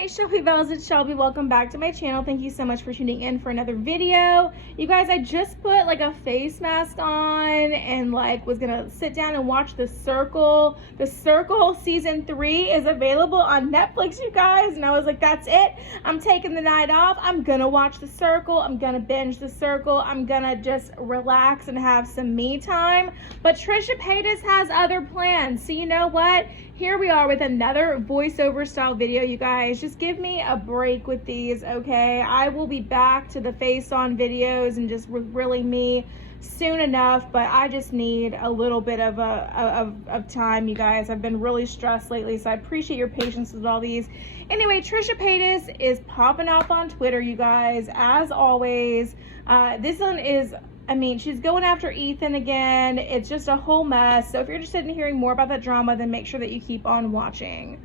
Hey Shelby Bells, it's Shelby. Welcome back to my channel. Thank you so much for tuning in for another video. You guys, I just put like a face mask on and like was gonna sit down and watch The Circle. The Circle season 3 is available on Netflix, you guys. And I was like, that's it. I'm taking the night off. I'm gonna watch The Circle. I'm gonna binge The Circle. I'm gonna just relax and have some me time. But Trisha Paytas has other plans. So you know what? Here we are with another voiceover style video, you guys. Just give me a break with these, okay? I will be back to the face on videos and just really me soon enough, but I just need a little bit of time, you guys. I've been really stressed lately, so I appreciate your patience with all these. Anyway, Trisha Paytas is popping off on Twitter, you guys, as always. This one is, I mean, she's going after Ethan again. It's just a whole mess. So if you're interested in hearing more about that drama, then make sure that you keep on watching.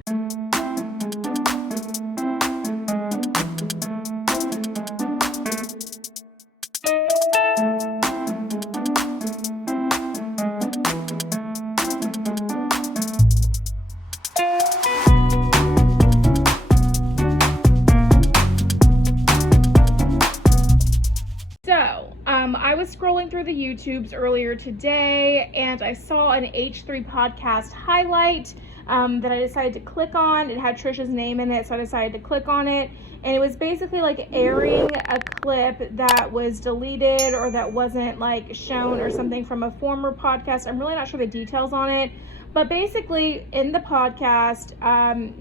I was scrolling through the YouTubes earlier today and I saw an H3 podcast highlight that I decided to click on. It had Trisha's name in it, so I decided to click on it. And it was basically like airing a clip that was deleted or that wasn't like shown or something from a former podcast. I'm really not sure the details on it. But basically, in the podcast,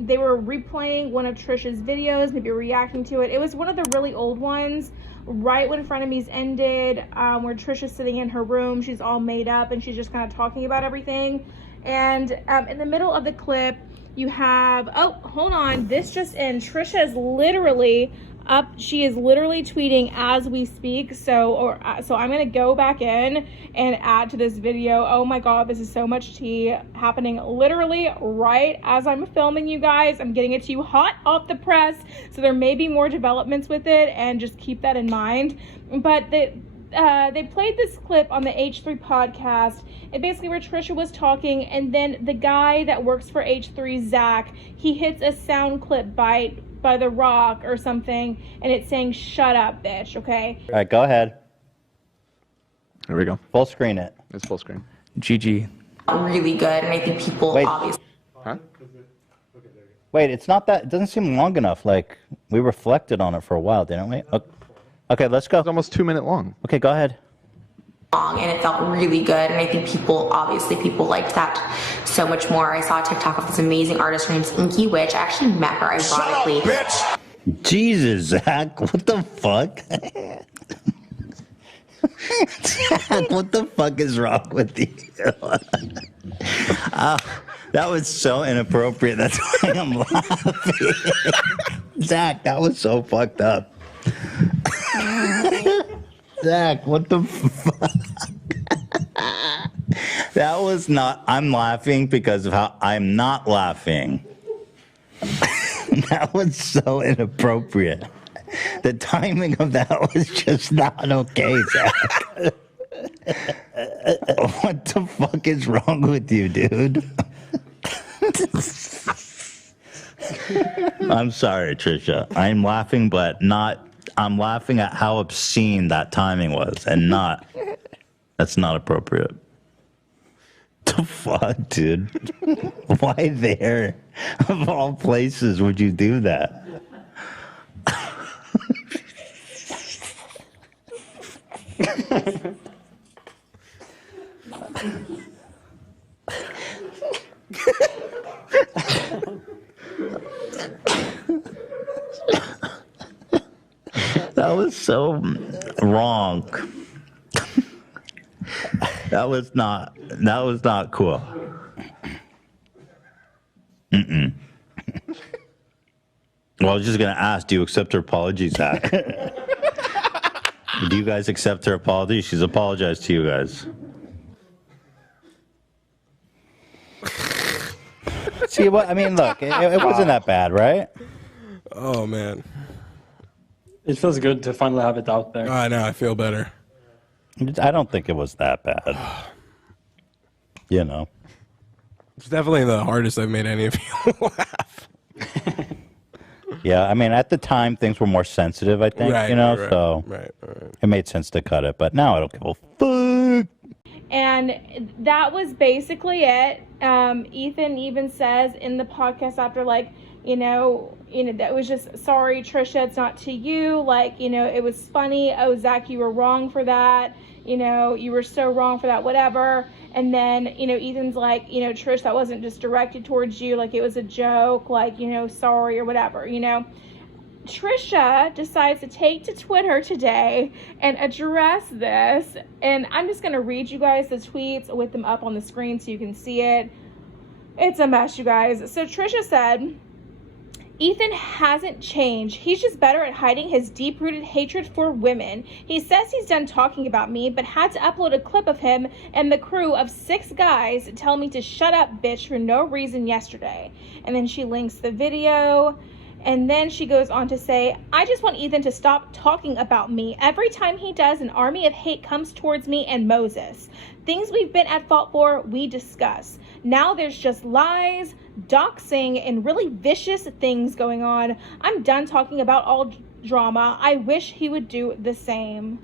they were replaying one of Trisha's videos, maybe reacting to it. It was one of the really old ones, right when Frenemies ended, where Trisha's sitting in her room. She's all made up, and she's just kind of talking about everything. And in the middle of the clip, you have, oh, hold on, this just in. Trisha is literally up. She is literally tweeting as we speak. So I'm gonna go back in and add to this video. Oh my god, this is so much tea happening literally right as I'm filming, you guys. I'm getting it to you hot off the press, so there may be more developments with it, and just keep that in mind. But they played this clip on the H3 podcast, and basically where Trisha was talking, and then the guy that works for H3, Zach, he hits a sound clip bite by The Rock or something, and it's saying, shut up, bitch, okay? All right, go ahead. There we go. Full screen it. It's full screen. GG. Really good, and I think people obviously... Huh? Wait, it's not that, it doesn't seem long enough. Like, we reflected on it for a while, didn't we? Okay, let's go. It's almost 2 minutes long. Okay, go ahead. And it felt really good, and I think people liked that so much more. I saw a TikTok of this amazing artist named Inky Witch. I actually met her ironically. Shut up, bitch! Jesus, Zach, what the fuck? Zach, what the fuck is wrong with you? That was so inappropriate. That's why I'm laughing. Zach, that was so fucked up. Zach, what the fuck? That was not, I'm laughing because of how I'm not laughing. That was so inappropriate. The timing of that was just not okay, Zach. What the fuck is wrong with you, dude? I'm sorry, Trisha. I'm laughing, but not, I'm laughing at how obscene that timing was, and not, that's not appropriate. The fuck, dude? Why there? Of all places would you do that? That was so wrong. That was not cool. Well, I was just gonna ask, do you accept her apology, Zach? Do you guys accept her apology? She's apologized to you guys. See what I mean? Look, it wasn't that bad, right? Oh, man. It feels good to finally have it out there. I know, I feel better. I don't think it was that bad. You know. It's definitely the hardest I've made any of you laugh. Yeah, I mean, at the time, things were more sensitive, I think, Right, so right. it made sense to cut it. But now I don't give a fuck. And that was basically it. Ethan even says in the podcast after, like, that was just, sorry, Trisha, it's not to you. Like, it was funny. Oh, Zach, you were wrong for that. You were so wrong for that, whatever. And then, Ethan's like, Trish, that wasn't just directed towards you. Like, it was a joke, like, sorry or whatever, Trisha decides to take to Twitter today and address this. And I'm just going to read you guys the tweets with them up on the screen so you can see it. It's a mess, you guys. So Trisha said, Ethan hasn't changed. He's just better at hiding his deep-rooted hatred for women. He says he's done talking about me, but had to upload a clip of him and the crew of 6 guys tell me to shut up, bitch, for no reason yesterday. And then she links the video. And then she goes on to say, I just want Ethan to stop talking about me. Every time he does, an army of hate comes towards me and Moses. Things we've been at fault for, we discuss. Now there's just lies, doxing, and really vicious things going on. I'm done talking about all drama. I wish he would do the same.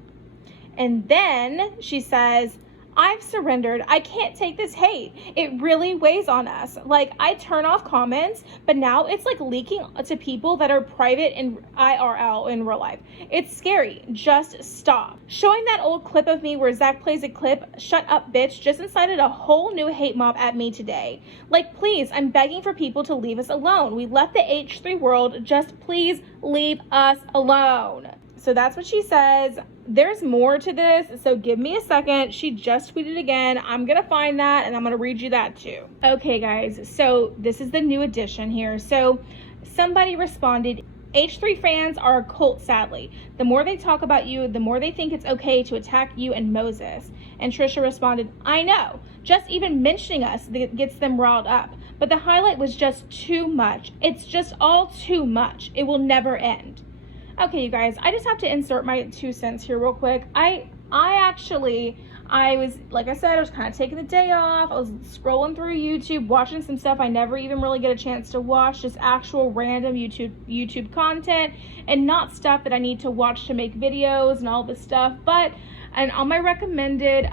And then she says, I've surrendered. I can't take this hate. It really weighs on us. Like, I turn off comments, but now it's like leaking to people that are private in IRL in real life. It's scary. Just stop. Showing that old clip of me where Zach plays a clip, shut up, bitch, just incited a whole new hate mob at me today. Like, please, I'm begging for people to leave us alone. We left the H3 world. Just please leave us alone. So that's what she says. There's more to this, so give me a second. She just tweeted again. I'm gonna find that and I'm gonna read you that too. Okay guys, so this is the new edition here. So somebody responded, H3 fans are a cult, sadly. The more they talk about you, the more they think it's okay to attack you and Moses. And Trisha responded, I know. Just even mentioning us gets them riled up. But the highlight was just too much. It's just all too much. It will never end. Okay, you guys, I just have to insert my 2 cents here real quick. I was, like I said, I was kind of taking the day off. I was scrolling through YouTube, watching some stuff I never even really get a chance to watch, just actual random YouTube content, and not stuff that I need to watch to make videos and all this stuff. And on my recommended,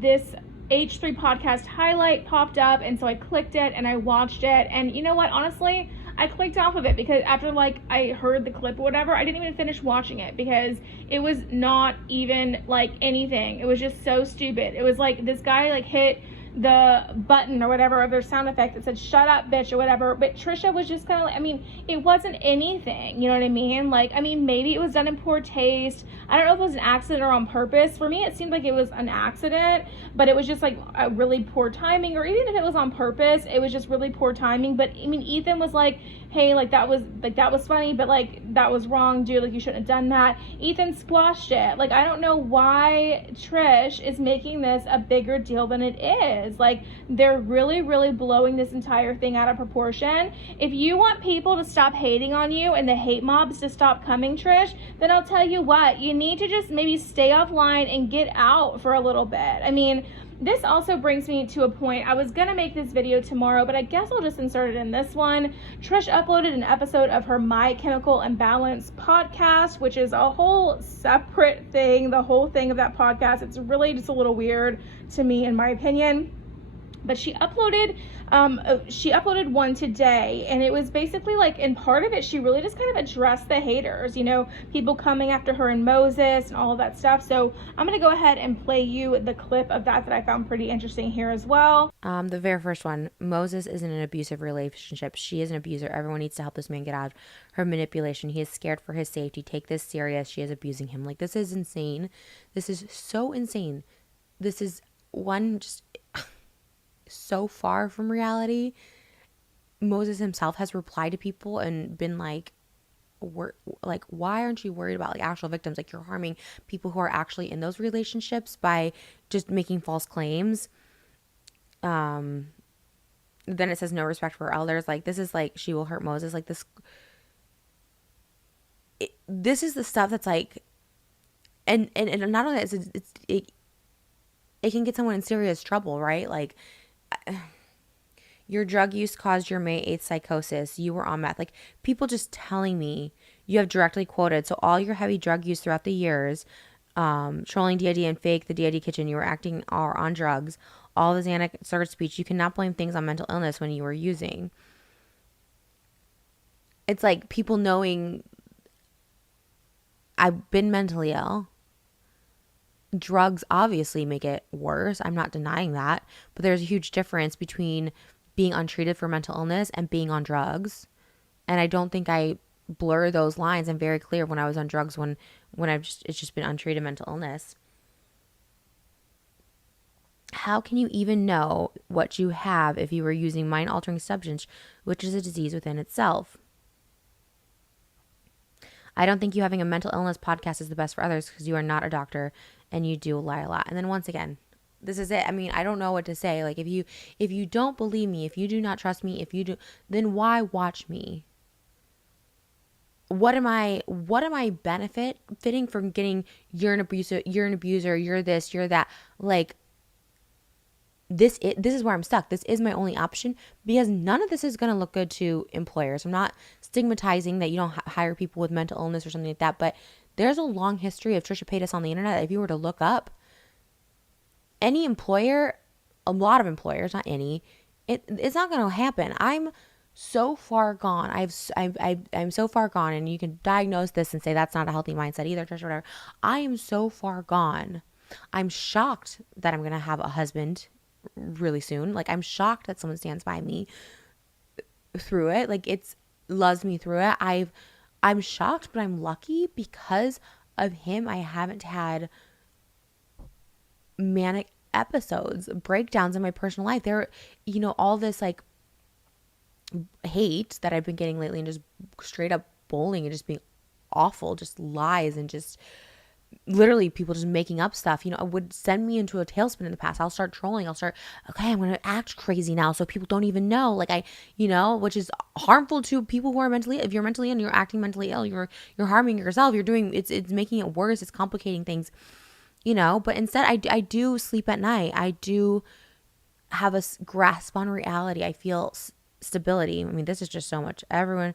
this H3 podcast highlight popped up, and so I clicked it and I watched it. And you know what, honestly, I clicked off of it because after like I heard the clip or whatever, I didn't even finish watching it because it was not even like anything. It was just so stupid. It was like this guy like hit the button or whatever of their sound effect that said shut up, bitch, or whatever, but Trisha was just kind of like, I mean, it wasn't anything, you know what I mean? Like, I mean, maybe it was done in poor taste. I don't know if it was an accident or on purpose. For me, it seemed like it was an accident, but it was just like a really poor timing, or even if it was on purpose, it was just really poor timing. But I mean, Ethan was like, hey, like that was funny, but like that was wrong, dude, like you shouldn't have done that. Ethan squashed it. Like, I don't know why Trish is making this a bigger deal than it is. Like, they're really blowing this entire thing out of proportion. If you want people to stop hating on you and the hate mobs to stop coming, Trish, then I'll tell you what, you need to just maybe stay offline and get out for a little bit. I mean, this also brings me to a point. I was gonna make this video tomorrow, but I guess I'll just insert it in this one. Trish uploaded an episode of her My Chemical Imbalance podcast, which is a whole separate thing, the whole thing of that podcast. It's really just a little weird to me, in my opinion. But she uploaded one today, and it was basically like, in part of it, she really just kind of addressed the haters, you know, people coming after her and Moses and all of that stuff. So I'm going to go ahead and play you the clip of that I found pretty interesting here as well. The very first one, Moses is in an abusive relationship. She is an abuser. Everyone needs to help this man get out of her manipulation. He is scared for his safety. Take this serious. She is abusing him. Like, this is insane. This is so insane. This is one just so far from reality. Moses himself has replied to people and been like, why aren't you worried about like actual victims? Like, you're harming people who are actually in those relationships by just making false claims. Then it says no respect for elders. Like, this is like, she will hurt Moses. Like, this is the stuff that's like, and not only that, it can get someone in serious trouble, right? Like, Your drug use caused your May 8th psychosis. You were on meth. Like, people just telling me, you have directly quoted. So all your heavy drug use throughout the years, trolling DID and fake the DID kitchen, you were acting or on drugs, all the Xanax surge speech, you cannot blame things on mental illness when you were using. It's like people knowing I've been mentally ill. Drugs obviously make it worse. I'm not denying that. But there's a huge difference between being untreated for mental illness and being on drugs. And I don't think I blur those lines. I'm very clear when I was on drugs, when it's just been untreated mental illness. How can you even know what you have if you were using mind-altering substance, which is a disease within itself? I don't think you having a mental illness podcast is the best for others because you are not a doctor and you do lie a lot. And then once again, this is it. I mean, I don't know what to say. Like, if you don't believe me, if you do not trust me, then why watch me? What am I benefiting from getting, you're an abuser, you're this, you're that? Like, this is where I'm stuck. This is my only option because none of this is going to look good to employers. I'm not stigmatizing that you don't hire people with mental illness or something like that, but there's a long history of Trisha Paytas on the internet that if you were to look up, any employer, a lot of employers, not any, it's not going to happen. I'm so far gone. I'm so far gone, and you can diagnose this and say that's not a healthy mindset either, Trisha, whatever. I am so far gone. I'm shocked that I'm going to have a husband really soon. Like, I'm shocked that someone stands by me through it. Like, loves me through it. I'm shocked, but I'm lucky because of him. I haven't had manic episodes, breakdowns in my personal life. There, all this like hate that I've been getting lately and just straight up bullying and just being awful, just lies and just literally people just making up stuff, would send me into a tailspin in the past. I'll start trolling. Okay, I'm going to act crazy now so people don't even know. Like which is harmful to people who are mentally, if you're mentally ill and you're acting mentally ill, you're harming yourself. It's making it worse. It's complicating things, but instead I do sleep at night. I do have a grasp on reality. I feel stability. I mean, this is just so much. Everyone,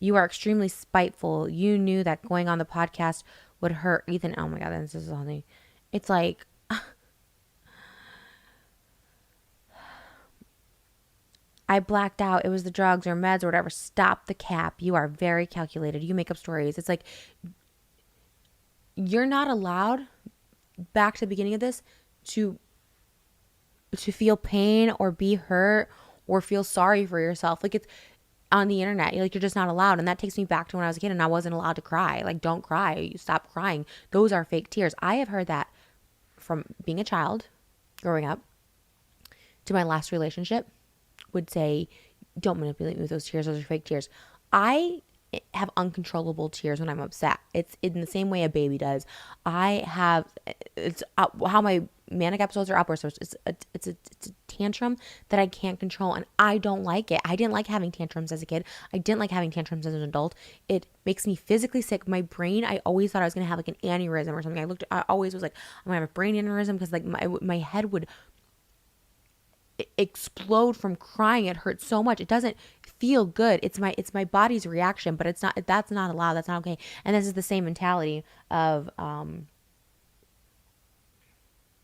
you are extremely spiteful. You knew that going on the podcast would hurt Ethan. Oh my God, this is something. It's like, I blacked out. It was the drugs or meds or whatever. Stop the cap. You are very calculated. You make up stories. It's like, you're not allowed, back to the beginning of this, to feel pain or be hurt or feel sorry for yourself. Like, it's on the internet, you're just not allowed. And that takes me back to when I was a kid and I wasn't allowed to cry. Like, don't cry. You stop crying. Those are fake tears. I have heard that from being a child growing up to my last relationship would say, don't manipulate me with those tears. Those are fake tears. I have uncontrollable tears when I'm upset. It's in the same way a baby does. It's how my manic episodes are upwards. So it's a tantrum that I can't control, and I don't like it. I didn't like having tantrums as a kid. I didn't like having tantrums as an adult. It makes me physically sick. My brain, I always thought I was going to have like an aneurysm or something. I always was like, I'm going to have a brain aneurysm because like my head would explode from crying. It hurts so much. It doesn't feel good. It's my body's reaction, but that's not allowed. That's not okay. And this is the same mentality of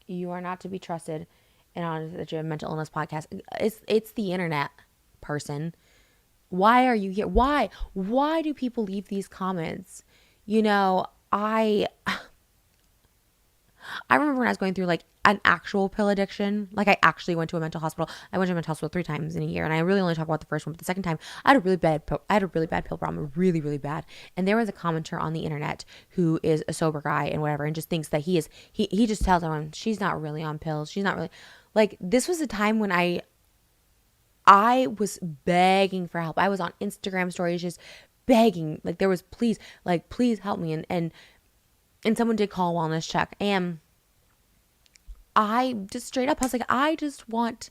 you are not to be trusted and on the mental illness podcast. It's the internet, person. Why are you here? Why do people leave these comments? I remember when I was going through like an actual pill addiction, like I actually went to a mental hospital. I went to a mental hospital 3 times in a year, and I really only talk about the first one, but the second time I had a really bad pill problem, really, really bad. And there was a commenter on the internet who is a sober guy and whatever, and just thinks that he just tells everyone she's not really on pills. She's not really, like, this was a time when I was begging for help. I was on Instagram stories just begging, like there was please help me. And someone did call a wellness check, and I just straight up, I was like, I just want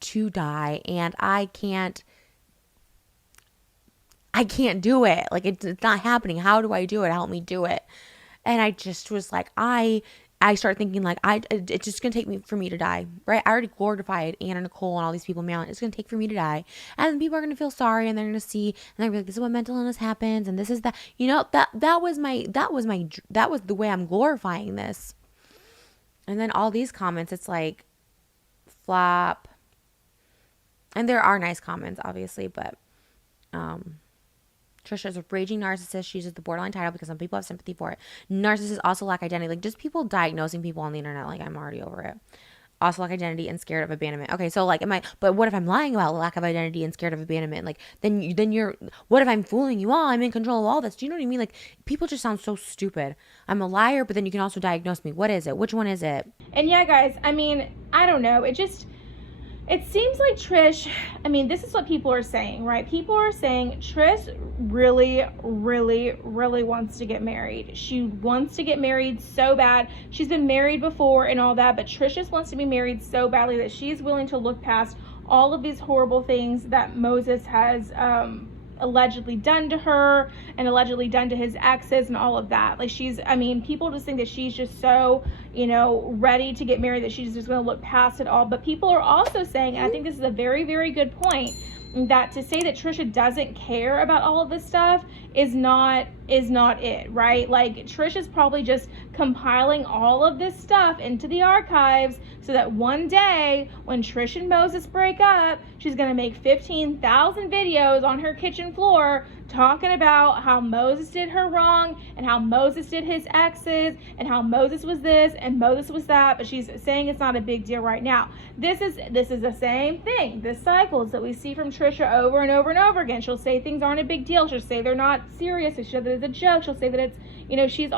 to die, and I can't do it. Like, it's not happening. How do I do it? Help me do it. And I just was like, I start thinking like, it's just going to take for me to die, right? I already glorified Anna Nicole and all these people in Maryland. It's going to take for me to die. And then people are going to feel sorry, and they're going to see, and they're going to be like, this is what mental illness happens. And this is that, that was the way I'm glorifying this. And then all these comments, it's like, flop. And there are nice comments, obviously, but Trisha's a raging narcissist. She uses the borderline title because some people have sympathy for it. Narcissists also lack identity. Like, just people diagnosing people on the internet. Like, I'm already over it. Also lack identity and scared of abandonment. Okay, so like, but what if I'm lying about lack of identity and scared of abandonment? Like, then you're, what if I'm fooling you all? I'm in control of all this. Do you know what I mean? Like, people just sound so stupid. I'm a liar, but then you can also diagnose me. What is it? Which one is it? And yeah, guys, I mean, I don't know. It seems like Trish, I mean, this is what people are saying, right? People are saying Trish really, really, really wants to get married. She wants to get married so bad. She's been married before and all that, but Trish just wants to be married so badly that she's willing to look past all of these horrible things that Moses has allegedly done to her and allegedly done to his exes and all of that. Like, people just think that she's just so, ready to get married that she's just going to look past it all. But people are also saying, and I think this is a very, very good point, that to say that Trisha doesn't care about all of this stuff is not it, right? Like, Trish is probably just compiling all of this stuff into the archives so that one day when Trish and Moses break up, she's going to make 15,000 videos on her kitchen floor talking about how Moses did her wrong and how Moses did his exes and how Moses was this and Moses was that, but she's saying it's not a big deal right now. This is the same thing. This cycles that we see from Trisha over and over and over again. She'll say things aren't a big deal. She'll say they're not serious. She'll say that it's a joke. She'll say that it's, she's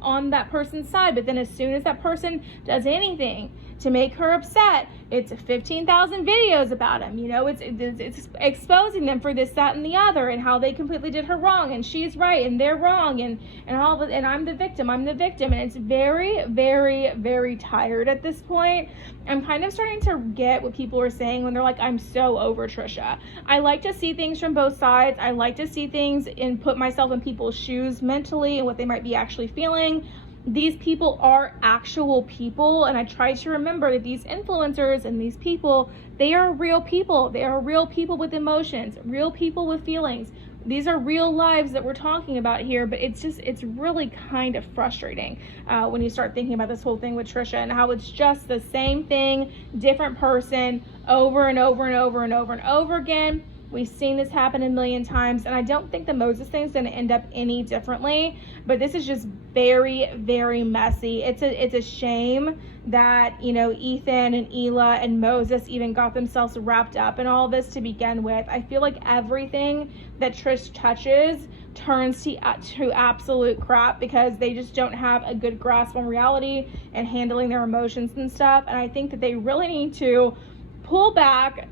on that person's side, but then as soon as that person does anything to make her upset, it's 15,000 videos about him. It's exposing them for this, that, and the other, and how they completely did her wrong, and she's right and they're wrong, and all of it, and I'm the victim, and it's very, very, very tired at this point. I'm kind of starting to get what people are saying when they're like, I'm so over Trisha. I like to see things from both sides. I like to see things and put myself in people's shoes mentally and what they might be actually feeling. These people are actual people, and I try to remember that these influencers and these people, they are real people. They are real people with emotions, real people with feelings. These are real lives that we're talking about here, but it's really kind of frustrating when you start thinking about this whole thing with Trisha and how it's just the same thing, different person, over and over and over and over and over again. We've seen this happen a million times, and I don't think the Moses thing is going to end up any differently, but this is just very, very messy. It's a shame that, Ethan and Ela and Moses even got themselves wrapped up in all this to begin with. I feel like everything that Trish touches turns to absolute crap because they just don't have a good grasp on reality and handling their emotions and stuff, and I think that they really need to pull back,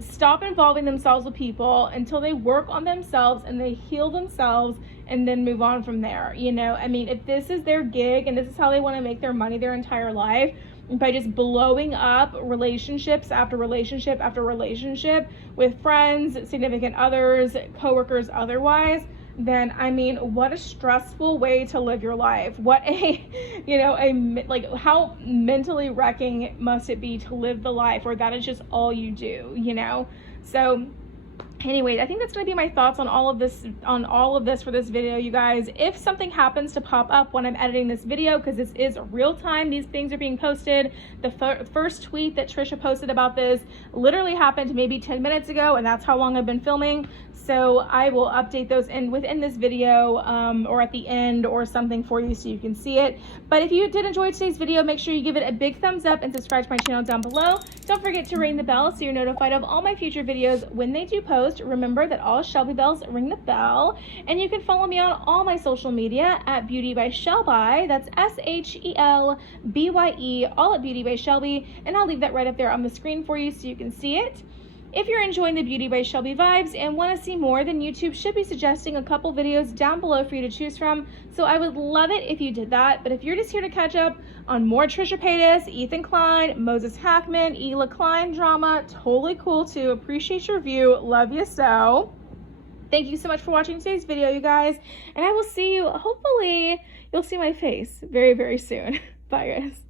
stop involving themselves with people until they work on themselves and they heal themselves and then move on from there. If this is their gig and this is how they want to make their money their entire life, by just blowing up relationships after relationship after relationship with friends, significant others, coworkers, otherwise, then what a stressful way to live your life. What how mentally wrecking must it be to live the life where that is just all you do, So anyway, I think that's going to be my thoughts on all of this for this video, you guys. If something happens to pop up when I'm editing this video, because this is real time, these things are being posted. The first tweet that Trisha posted about this literally happened maybe 10 minutes ago, and that's how long I've been filming. So I will update those within this video or at the end or something for you so you can see it. But if you did enjoy today's video, make sure you give it a big thumbs up and subscribe to my channel down below. Don't forget to ring the bell so you're notified of all my future videos when they do post. Remember that all Shelby bells ring the bell. And you can follow me on all my social media at Beauty by ShelbyE. That's ShelBye, all at Beauty by Shelby. And I'll leave that right up there on the screen for you so you can see it. If you're enjoying the Beauty by Shelby vibes and want to see more, then YouTube should be suggesting a couple videos down below for you to choose from. So I would love it if you did that. But if you're just here to catch up on more Trisha Paytas, Ethan Klein, Moses Hackman, Ela Klein drama, totally cool too. Appreciate your view. Love you so. Thank you so much for watching today's video, you guys. And I will see you, hopefully, you'll see my face very, very soon. Bye, guys.